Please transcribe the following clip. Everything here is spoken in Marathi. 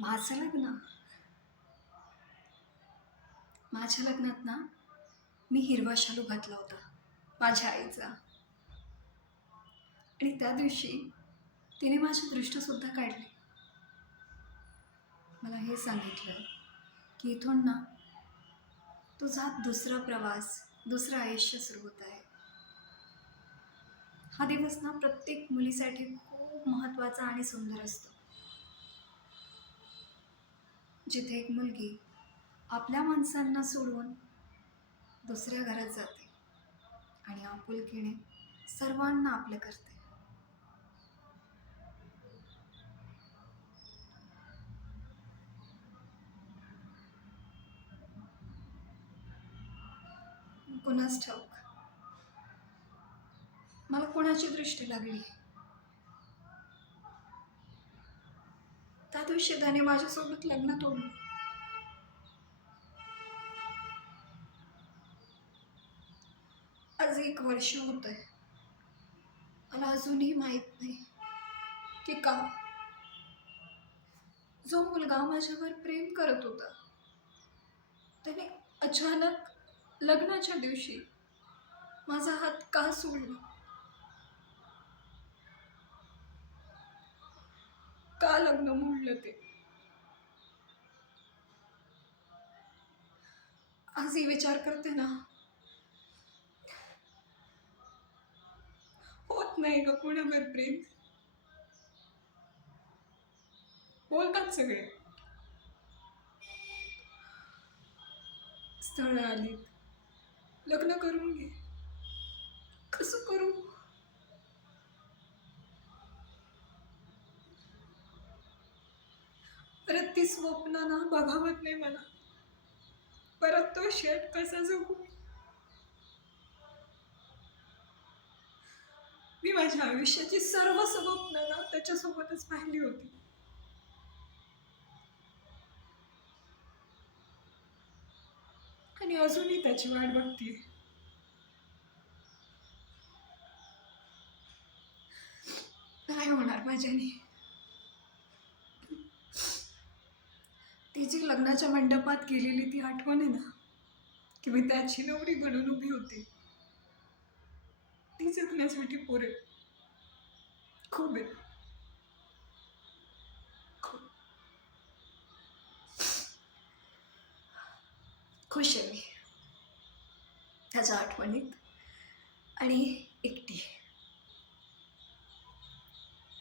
माझं लग्न माझ्या लग्नात ना मी हिरवा शालू घातला होता माझ्या आईचा. आणि त्या दिवशी तिने माझी दृष्टसुद्धा काढली. मला हे सांगितलं की इथून ना तुझा दुसरा प्रवास, दुसरं आयुष्य सुरू होत आहे. हा दिवस ना प्रत्येक मुलीसाठी खूप महत्त्वाचा आणि सुंदर असतो. जिथे एक मुलगी आपल्या माणसांना सोडून दुसऱ्या घरात जाते आणि आपुलकीने सर्वांना आपलं करते. कुणास ठाऊक मला कोणाची दृष्टी लागली. त्या दिवशी त्याने माझ्यासोबत लग्न तोडलं. आज 1 वर्ष होतंय. मला अजूनही माहित नाही की का. जो मुलगा माझ्यावर प्रेम करत होता त्याने अचानक लग्नाच्या दिवशी माझा हात का सोडला. का लग्न मोडलं ते आजही विचार करते ना. होत नाही का कोणावर प्रेम. बोलतात सगळे, स्थळ आलीत, लग्न करून घे. कसं करू. परत ती स्वप्न ना बघावत नाही मला. परत तो क्षण कसा जगू. मी माझ्या आयुष्याची सर्व स्वप्न ना त्याच्यासोबतच पाहिली होती. आणि अजूनही त्याची वाट बघतीये. काय होणार माझ्याने. ती जी लग्नाच्या मंडपात गेलेली ती आठवण आहे ना, की मी त्याची नवरी बनून उभी होती. ती जगण्यासाठी पुरे खूप आहे. खूप खुश आहे मी त्याच्या आठवणीत आणि एकटी.